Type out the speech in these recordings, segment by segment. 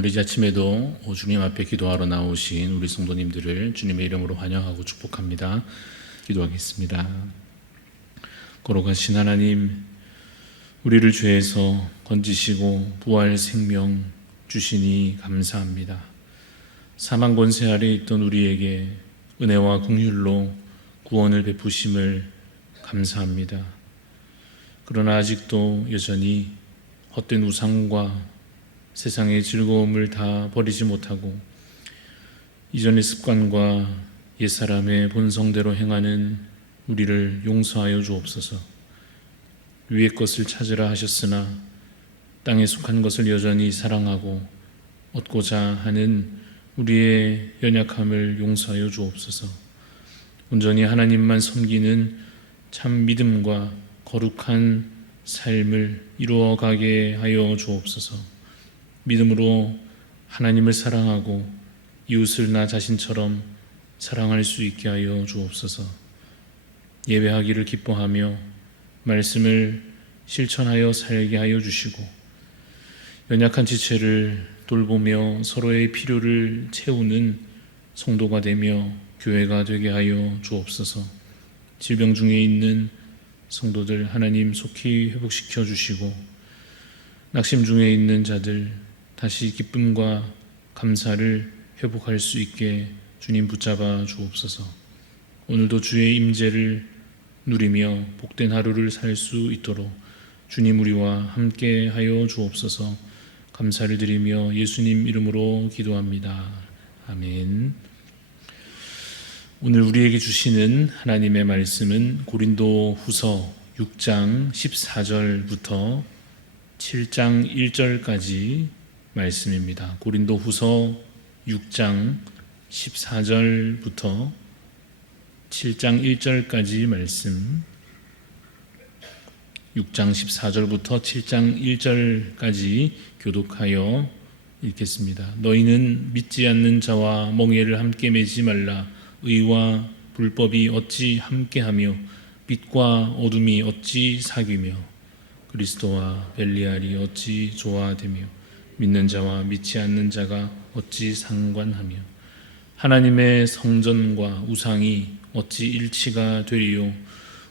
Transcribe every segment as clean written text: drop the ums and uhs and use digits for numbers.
오늘 이 아침에도 주님 앞에 기도하러 나오신 우리 성도님들을 주님의 이름으로 환영하고 축복합니다. 기도하겠습니다. 거룩하신 하나님, 우리를 죄에서 건지시고 부활 생명 주시니 감사합니다. 사망 권세 아래 있던 우리에게 은혜와 긍휼로 구원을 베푸심을 감사합니다. 그러나 아직도 여전히 헛된 우상과 세상의 즐거움을 다 버리지 못하고 이전의 습관과 옛사람의 본성대로 행하는 우리를 용서하여 주옵소서. 위의 것을 찾으라 하셨으나 땅에 속한 것을 여전히 사랑하고 얻고자 하는 우리의 연약함을 용서하여 주옵소서. 온전히 하나님만 섬기는 참 믿음과 거룩한 삶을 이루어가게 하여 주옵소서. 믿음으로 하나님을 사랑하고 이웃을 나 자신처럼 사랑할 수 있게 하여 주옵소서. 예배하기를 기뻐하며 말씀을 실천하여 살게 하여 주시고 연약한 지체를 돌보며 서로의 필요를 채우는 성도가 되며 교회가 되게 하여 주옵소서. 질병 중에 있는 성도들 하나님 속히 회복시켜 주시고 낙심 중에 있는 자들 다시 기쁨과 감사를 회복할 수 있게 주님 붙잡아 주옵소서. 오늘도 주의 임재를 누리며 복된 하루를 살 수 있도록 주님 우리와 함께 하여 주옵소서. 감사를 드리며 예수님 이름으로 기도합니다. 아멘. 오늘 우리에게 주시는 하나님의 말씀은 고린도 후서 6장 14절부터 7장 1절까지 말씀입니다. 고린도 후서 6장 14절부터 7장 1절까지 말씀, 6장 14절부터 7장 1절까지 교독하여 읽겠습니다. 너희는 믿지 않는 자와 멍에를 함께 매지 말라. 의와 불법이 어찌 함께하며 빛과 어둠이 어찌 사귀며 그리스도와 벨리알이 어찌 조화되며 믿는 자와 믿지 않는 자가 어찌 상관하며 하나님의 성전과 우상이 어찌 일치가 되리요.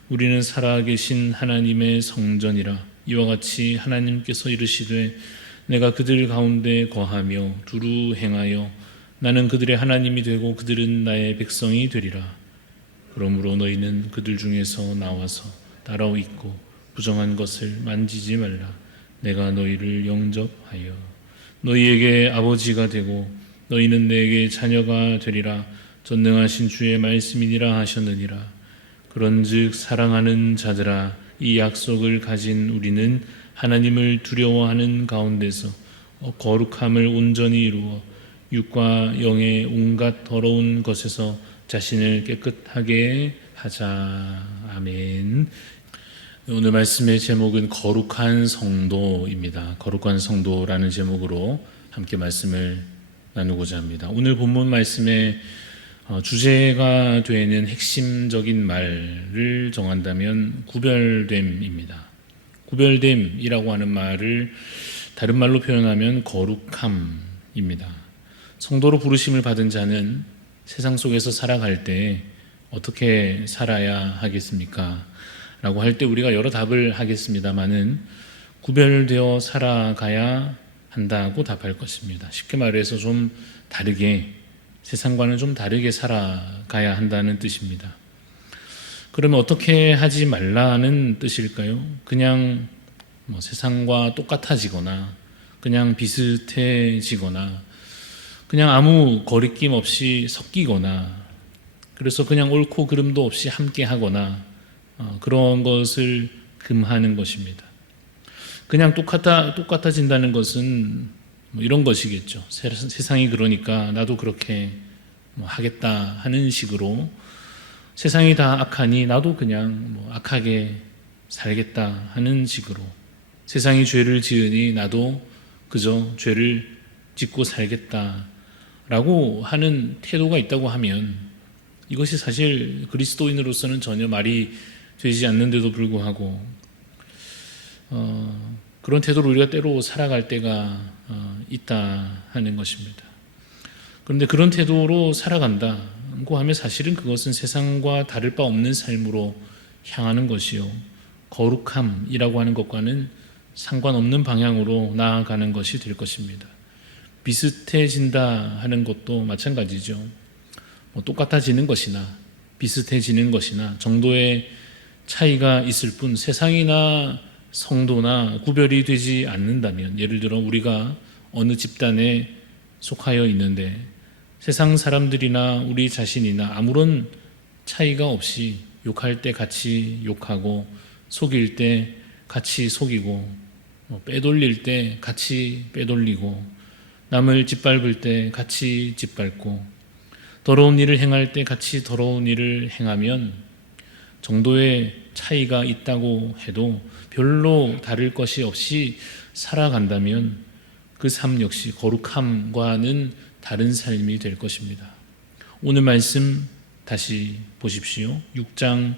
우리는 살아계신 하나님의 성전이라. 이와 같이 하나님께서 이르시되 내가 그들 가운데 거하며 두루 행하여 나는 그들의 하나님이 되고 그들은 나의 백성이 되리라. 그러므로 너희는 그들 중에서 나와서 따라 있고 부정한 것을 만지지 말라. 내가 너희를 영접하여 너희에게 아버지가 되고 너희는 내게 자녀가 되리라. 전능하신 주의 말씀이니라 하셨느니라. 그런즉 사랑하는 자들아, 이 약속을 가진 우리는 하나님을 두려워하는 가운데서 거룩함을 온전히 이루어 육과 영의 온갖 더러운 것에서 자신을 깨끗하게 하자. 아멘. 오늘 말씀의 제목은 거룩한 성도입니다. 거룩한 성도라는 제목으로 함께 말씀을 나누고자 합니다. 오늘 본문 말씀의 주제가 되는 핵심적인 말을 정한다면 구별됨입니다. 구별됨이라고 하는 말을 다른 말로 표현하면 거룩함입니다. 성도로 부르심을 받은 자는 세상 속에서 살아갈 때 어떻게 살아야 하겠습니까? 라고 할 때 우리가 여러 답을 하겠습니다마는 구별되어 살아가야 한다고 답할 것입니다. 쉽게 말해서 좀 다르게, 세상과는 좀 다르게 살아가야 한다는 뜻입니다. 그러면 어떻게 하지 말라는 뜻일까요? 그냥 세상과 똑같아지거나 그냥 비슷해지거나 그냥 아무 거리낌 없이 섞이거나 그래서 그냥 옳고 그름도 없이 함께 하거나 그런 것을 금하는 것입니다. 그냥 똑같아진다는 것은 이런 것이겠죠. 세상이 그러니까 나도 그렇게 하겠다 하는 식으로 세상이 다 악하니 나도 그냥 악하게 살겠다 하는 식으로 세상이 죄를 지으니 나도 그저 죄를 짓고 살겠다라고 하는 태도가 있다고 하면 이것이 사실 그리스도인으로서는 전혀 말이 되지 않는데도 불구하고 그런 태도로 우리가 때로 살아갈 때가 있다 하는 것입니다. 그런데 그런 태도로 살아간다고 하면 사실은 그것은 세상과 다를 바 없는 삶으로 향하는 것이요, 거룩함이라고 하는 것과는 상관없는 방향으로 나아가는 것이 될 것입니다. 비슷해진다 하는 것도 마찬가지죠. 똑같아지는 것이나 비슷해지는 것이나 정도의 차이가 있을 뿐 세상이나 성도나 구별이 되지 않는다면, 예를 들어 우리가 어느 집단에 속하여 있는데 세상 사람들이나 우리 자신이나 아무런 차이가 없이 욕할 때 같이 욕하고, 속일 때 같이 속이고, 빼돌릴 때 같이 빼돌리고, 남을 짓밟을 때 같이 짓밟고, 더러운 일을 행할 때 같이 더러운 일을 행하면 정도의 차이가 있다고 해도 별로 다를 것이 없이 살아간다면 그 삶 역시 거룩함과는 다른 삶이 될 것입니다. 오늘 말씀 다시 보십시오. 6장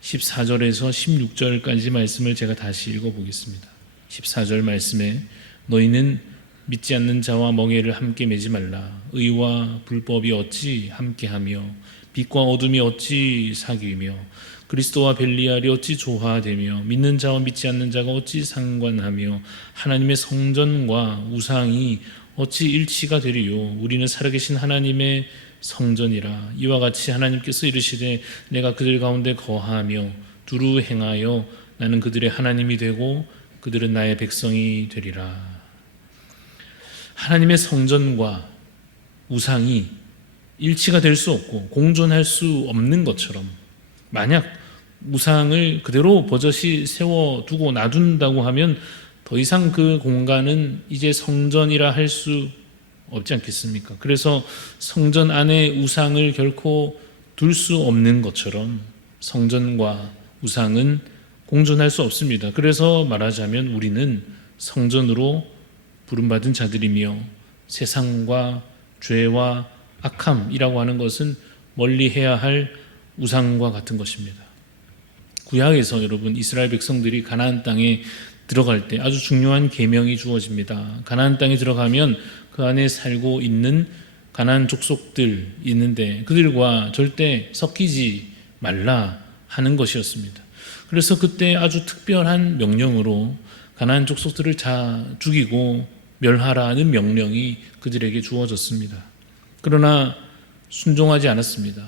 14절에서 16절까지 말씀을 제가 다시 읽어보겠습니다. 14절 말씀에 너희는 믿지 않는 자와 멍에를 함께 매지 말라. 의와 불법이 어찌 함께하며 빛과 어둠이 어찌 사귀며 그리스도와 벨리알이 어찌 조화되며 믿는 자와 믿지 않는 자가 어찌 상관하며 하나님의 성전과 우상이 어찌 일치가 되리요. 우리는 살아계신 하나님의 성전이라. 이와 같이 하나님께서 이르시되 내가 그들 가운데 거하며 두루 행하여 나는 그들의 하나님이 되고 그들은 나의 백성이 되리라. 하나님의 성전과 우상이 일치가 될 수 없고 공존할 수 없는 것처럼, 만약 우상을 그대로 버젓이 세워두고 놔둔다고 하면 더 이상 그 공간은 이제 성전이라 할 수 없지 않겠습니까? 그래서 성전 안에 우상을 결코 둘 수 없는 것처럼 성전과 우상은 공존할 수 없습니다. 그래서 말하자면 우리는 성전으로 부름받은 자들이며 세상과 죄와 악함이라고 하는 것은 멀리해야 할 우상과 같은 것입니다. 구약에서 여러분 이스라엘 백성들이 가나안 땅에 들어갈 때 아주 중요한 계명이 주어집니다. 가나안 땅에 들어가면 그 안에 살고 있는 가나안 족속들 있는데 그들과 절대 섞이지 말라 하는 것이었습니다. 그래서 그때 아주 특별한 명령으로 가나안 족속들을 다 죽이고 멸하라는 명령이 그들에게 주어졌습니다. 그러나 순종하지 않았습니다.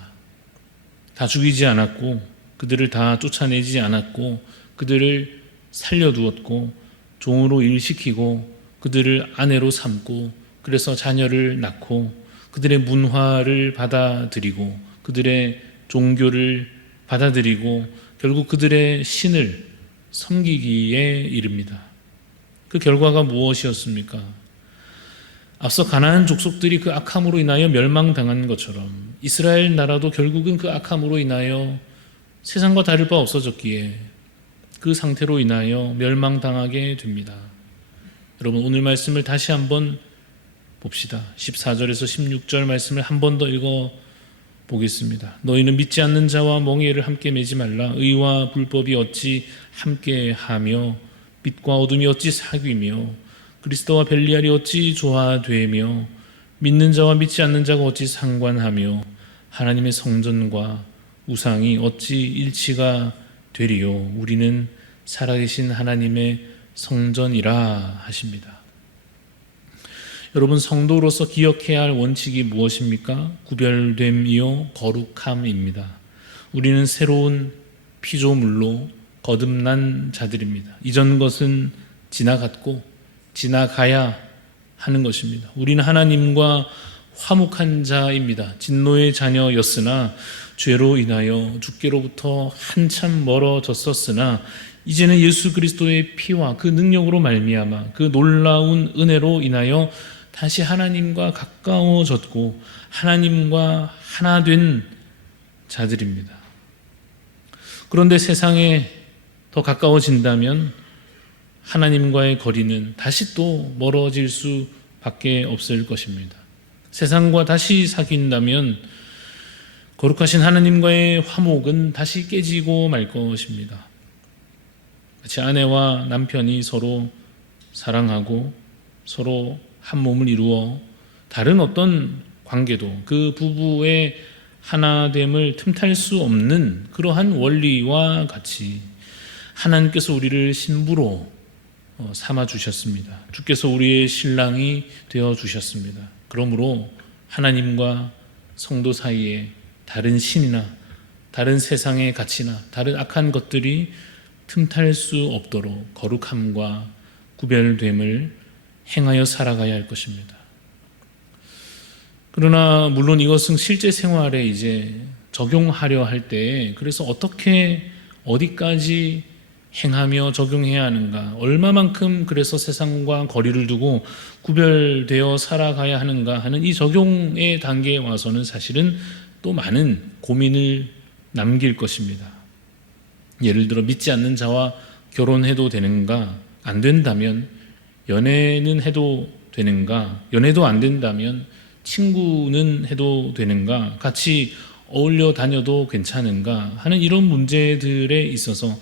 다 죽이지 않았고 그들을 다 쫓아내지 않았고 그들을 살려두었고 종으로 일시키고 그들을 아내로 삼고 그래서 자녀를 낳고 그들의 문화를 받아들이고 그들의 종교를 받아들이고 결국 그들의 신을 섬기기에 이릅니다. 그 결과가 무엇이었습니까? 앞서 가나안 족속들이 그 악함으로 인하여 멸망당한 것처럼 이스라엘 나라도 결국은 그 악함으로 인하여 세상과 다를 바 없어졌기에 그 상태로 인하여 멸망당하게 됩니다. 여러분 오늘 말씀을 다시 한번 봅시다. 14절에서 16절 말씀을 한 번 더 읽어 보겠습니다. 너희는 믿지 않는 자와 멍에를 함께 매지 말라. 의와 불법이 어찌 함께하며 빛과 어둠이 어찌 사귀며 그리스도와 벨리알이 어찌 조화되며 믿는 자와 믿지 않는 자가 어찌 상관하며 하나님의 성전과 우상이 어찌 일치가 되리요. 우리는 살아계신 하나님의 성전이라 하십니다. 여러분 성도로서 기억해야 할 원칙이 무엇입니까? 구별됨이요 거룩함입니다. 우리는 새로운 피조물로 거듭난 자들입니다. 이전 것은 지나갔고 지나가야 하는 것입니다. 우리는 하나님과 화목한 자입니다. 진노의 자녀였으나 죄로 인하여 주께로부터 한참 멀어졌었으나 이제는 예수 그리스도의 피와 그 능력으로 말미암아 그 놀라운 은혜로 인하여 다시 하나님과 가까워졌고 하나님과 하나 된 자들입니다. 그런데 세상에 더 가까워진다면 하나님과의 거리는 다시 또 멀어질 수밖에 없을 것입니다. 세상과 다시 사귄다면 거룩하신 하나님과의 화목은 다시 깨지고 말 것입니다. 마치 아내와 남편이 서로 사랑하고 서로 한 몸을 이루어 다른 어떤 관계도 그 부부의 하나됨을 틈탈 수 없는 그러한 원리와 같이 하나님께서 우리를 신부로 삼아 주셨습니다. 주께서 우리의 신랑이 되어 주셨습니다. 그러므로 하나님과 성도 사이에 다른 신이나 다른 세상의 가치나 다른 악한 것들이 틈탈 수 없도록 거룩함과 구별됨을 행하여 살아가야 할 것입니다. 그러나 물론 이것은 실제 생활에 이제 적용하려 할 때 그래서 어떻게 어디까지 행하며 적용해야 하는가, 얼마만큼 그래서 세상과 거리를 두고 구별되어 살아가야 하는가 하는 이 적용의 단계에 와서는 사실은 또 많은 고민을 남길 것입니다. 예를 들어 믿지 않는 자와 결혼해도 되는가, 안 된다면 연애는 해도 되는가, 연애도 안 된다면 친구는 해도 되는가, 같이 어울려 다녀도 괜찮은가 하는 이런 문제들에 있어서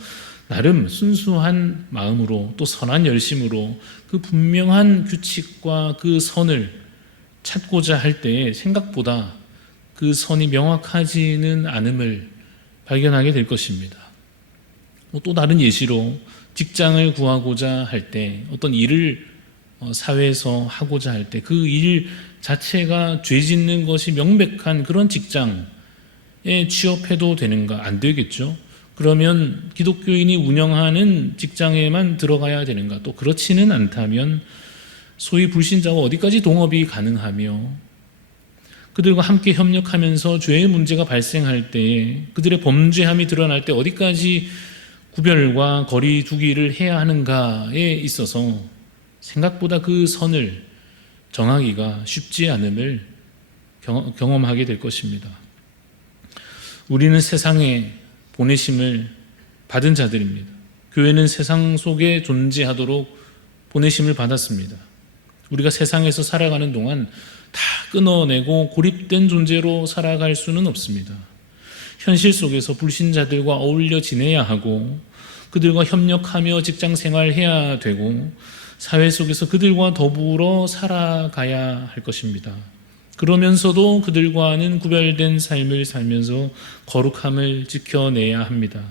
나름 순수한 마음으로 또 선한 열심으로 그 분명한 규칙과 그 선을 찾고자 할 때에 생각보다 그 선이 명확하지는 않음을 발견하게 될 것입니다. 또 다른 예시로 직장을 구하고자 할 때 어떤 일을 사회에서 하고자 할 때 그 일 자체가 죄 짓는 것이 명백한 그런 직장에 취업해도 되는가? 안 되겠죠. 그러면 기독교인이 운영하는 직장에만 들어가야 되는가? 또 그렇지는 않다면 소위 불신자와 어디까지 동업이 가능하며 그들과 함께 협력하면서 죄의 문제가 발생할 때에 그들의 범죄함이 드러날 때 어디까지 구별과 거리 두기를 해야 하는가에 있어서 생각보다 그 선을 정하기가 쉽지 않음을 경험하게 될 것입니다. 우리는 세상에 보내심을 받은 자들입니다. 교회는 세상 속에 존재하도록 보내심을 받았습니다. 우리가 세상에서 살아가는 동안 다 끊어내고 고립된 존재로 살아갈 수는 없습니다. 현실 속에서 불신자들과 어울려 지내야 하고 그들과 협력하며 직장 생활해야 되고 사회 속에서 그들과 더불어 살아가야 할 것입니다. 그러면서도 그들과는 구별된 삶을 살면서 거룩함을 지켜내야 합니다.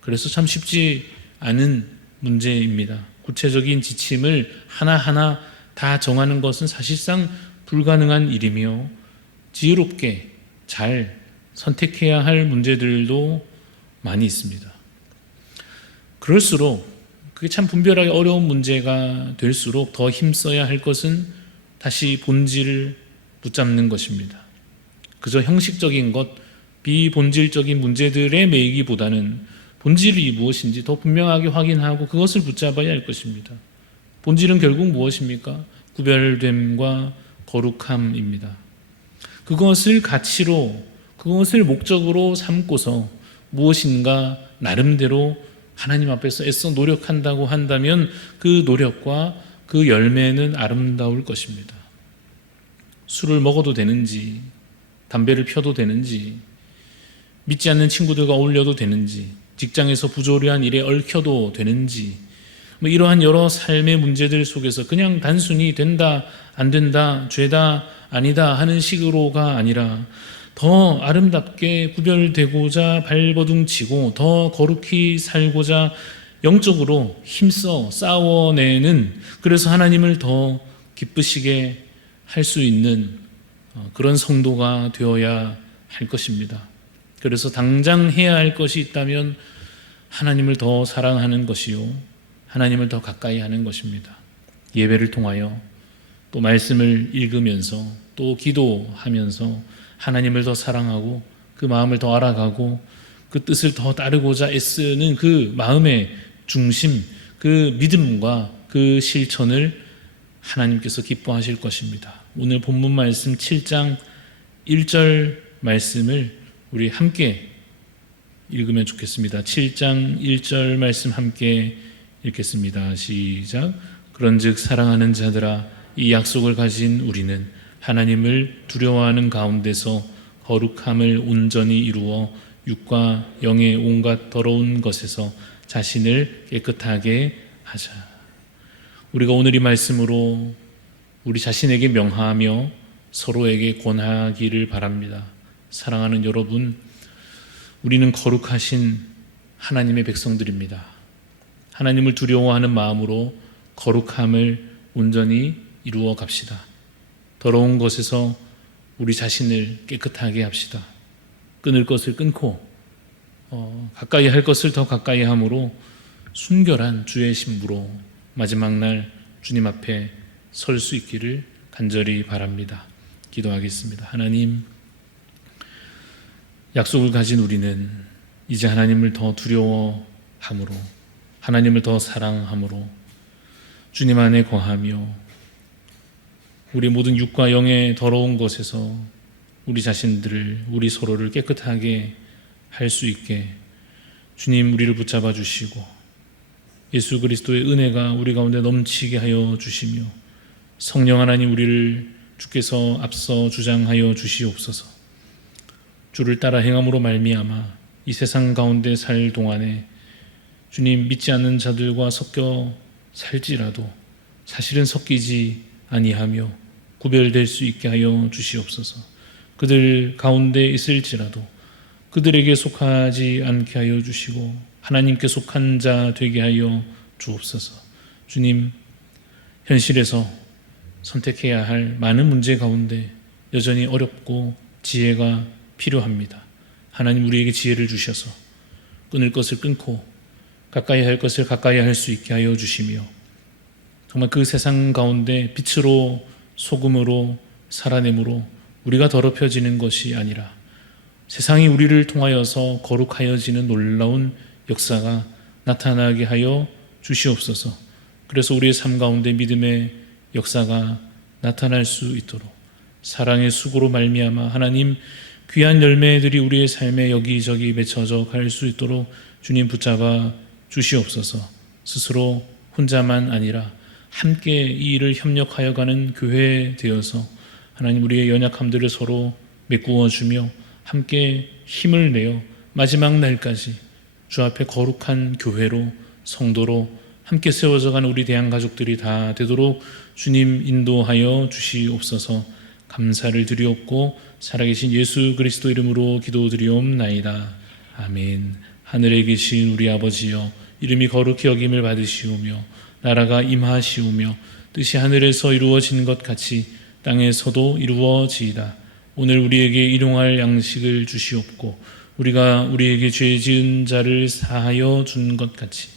그래서 참 쉽지 않은 문제입니다. 구체적인 지침을 하나하나 다 정하는 것은 사실상 불가능한 일이며 지혜롭게 잘 선택해야 할 문제들도 많이 있습니다. 그럴수록 그게 참 분별하기 어려운 문제가 될수록 더 힘써야 할 것은 다시 본질을 붙잡는 것입니다. 그저 형식적인 것, 비본질적인 문제들에 매이기보다는 본질이 무엇인지 더 분명하게 확인하고 그것을 붙잡아야 할 것입니다. 본질은 결국 무엇입니까? 구별됨과 거룩함입니다. 그것을 가치로, 그것을 목적으로 삼고서 무엇인가 나름대로 하나님 앞에서 애써 노력한다고 한다면 그 노력과 그 열매는 아름다울 것입니다. 술을 먹어도 되는지, 담배를 펴도 되는지, 믿지 않는 친구들과 어울려도 되는지, 직장에서 부조리한 일에 얽혀도 되는지, 이러한 여러 삶의 문제들 속에서 그냥 단순히 된다, 안 된다, 죄다, 아니다 하는 식으로가 아니라 더 아름답게 구별되고자 발버둥치고 더 거룩히 살고자 영적으로 힘써 싸워내는, 그래서 하나님을 더 기쁘시게 할 수 있는 그런 성도가 되어야 할 것입니다. 그래서 당장 해야 할 것이 있다면 하나님을 더 사랑하는 것이요, 하나님을 더 가까이 하는 것입니다. 예배를 통하여 또 말씀을 읽으면서 또 기도하면서 하나님을 더 사랑하고 그 마음을 더 알아가고 그 뜻을 더 따르고자 애쓰는 그 마음의 중심, 그 믿음과 그 실천을 하나님께서 기뻐하실 것입니다. 오늘 본문 말씀 7장 1절 말씀을 우리 함께 읽으면 좋겠습니다. 7장 1절 말씀 함께 읽겠습니다. 시작. 그런즉 사랑하는 자들아, 이 약속을 가진 우리는 하나님을 두려워하는 가운데서 거룩함을 온전히 이루어 육과 영의 온갖 더러운 것에서 자신을 깨끗하게 하자. 우리가 오늘 이 말씀으로 우리 자신에게 명하며 서로에게 권하기를 바랍니다. 사랑하는 여러분, 우리는 거룩하신 하나님의 백성들입니다. 하나님을 두려워하는 마음으로 거룩함을 온전히 이루어 갑시다. 더러운 것에서 우리 자신을 깨끗하게 합시다. 끊을 것을 끊고 가까이 할 것을 더 가까이 함으로 순결한 주의 신부로 마지막 날 주님 앞에 설 수 있기를 간절히 바랍니다. 기도하겠습니다. 하나님, 약속을 가진 우리는 이제 하나님을 더 두려워함으로, 하나님을 더 사랑함으로 주님 안에 거하며 우리 모든 육과 영의 더러운 것에서 우리 자신들을, 우리 서로를 깨끗하게 할 수 있게 주님 우리를 붙잡아 주시고 예수 그리스도의 은혜가 우리 가운데 넘치게 하여 주시며 성령 하나님 우리를 주께서 앞서 주장하여 주시옵소서. 주를 따라 행함으로 말미암아 이 세상 가운데 살 동안에 주님 믿지 않는 자들과 섞여 살지라도 사실은 섞이지 아니하며 구별될 수 있게 하여 주시옵소서. 그들 가운데 있을지라도 그들에게 속하지 않게 하여 주시고 하나님께 속한 자 되게 하여 주옵소서. 주님, 현실에서 선택해야 할 많은 문제 가운데 여전히 어렵고 지혜가 필요합니다. 하나님 우리에게 지혜를 주셔서 끊을 것을 끊고 가까이 할 것을 가까이 할 수 있게 하여 주시며 정말 그 세상 가운데 빛으로 소금으로 살아내므로 우리가 더럽혀지는 것이 아니라 세상이 우리를 통하여서 거룩하여지는 놀라운 역사가 나타나게 하여 주시옵소서. 그래서 우리의 삶 가운데 믿음의 역사가 나타날 수 있도록 사랑의 수고로 말미암아 하나님 귀한 열매들이 우리의 삶에 여기저기 맺혀져 갈 수 있도록 주님 붙잡아 주시옵소서. 스스로 혼자만 아니라 함께 이 일을 협력하여 가는 교회 되어서 하나님 우리의 연약함들을 서로 메꾸어 주며 함께 힘을 내어 마지막 날까지 주 앞에 거룩한 교회로 성도로 함께 세워져 가는 우리 대한가족들이 다 되도록 주님 인도하여 주시옵소서. 감사를 드리옵고 살아계신 예수 그리스도 이름으로 기도드리옵나이다. 아멘. 하늘에 계신 우리 아버지여, 이름이 거룩히 여김을 받으시오며 나라가 임하시오며 뜻이 하늘에서 이루어진 것 같이 땅에서도 이루어지이다. 오늘 우리에게 일용할 양식을 주시옵고 우리가 우리에게 죄 지은 자를 사하여 준 것 같이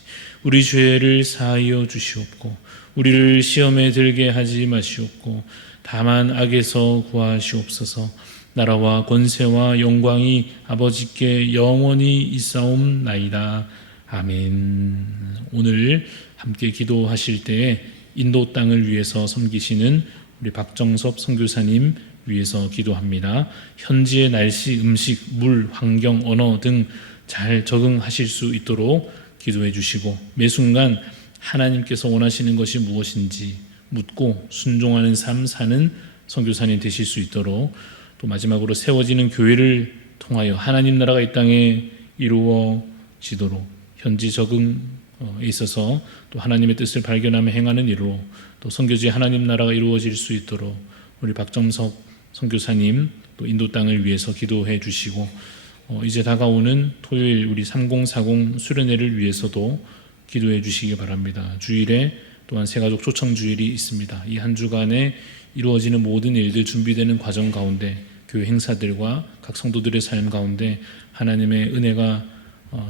우리 죄를 사하여 주시옵고 우리를 시험에 들게 하지 마시옵고 다만 악에서 구하시옵소서. 나라와 권세와 영광이 아버지께 영원히 있사옵나이다. 아멘. 오늘 함께 기도하실 때에 인도 땅을 위해서 섬기시는 우리 박정섭 선교사님 위해서 기도합니다. 현지의 날씨, 음식, 물, 환경, 언어 등 잘 적응하실 수 있도록 기도해 주시고 매 순간 하나님께서 원하시는 것이 무엇인지 묻고 순종하는 삶 사는 선교사님 되실 수 있도록 또 마지막으로 세워지는 교회를 통하여 하나님 나라가 이 땅에 이루어지도록 현지 적응에 있어서 또 하나님의 뜻을 발견하며 행하는 일로 또 선교지의 하나님 나라가 이루어질 수 있도록 우리 박정석 선교사님 또 인도 땅을 위해서 기도해 주시고 이제 다가오는 토요일 우리 3040 수련회를 위해서도 기도해 주시기 바랍니다. 주일에 또한 새가족 초청 주일이 있습니다. 이 한 주간에 이루어지는 모든 일들 준비되는 과정 가운데 교회 행사들과 각 성도들의 삶 가운데 하나님의 은혜가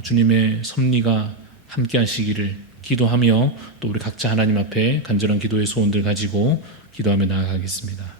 주님의 섭리가 함께 하시기를 기도하며 또 우리 각자 하나님 앞에 간절한 기도의 소원들 가지고 기도하며 나아가겠습니다.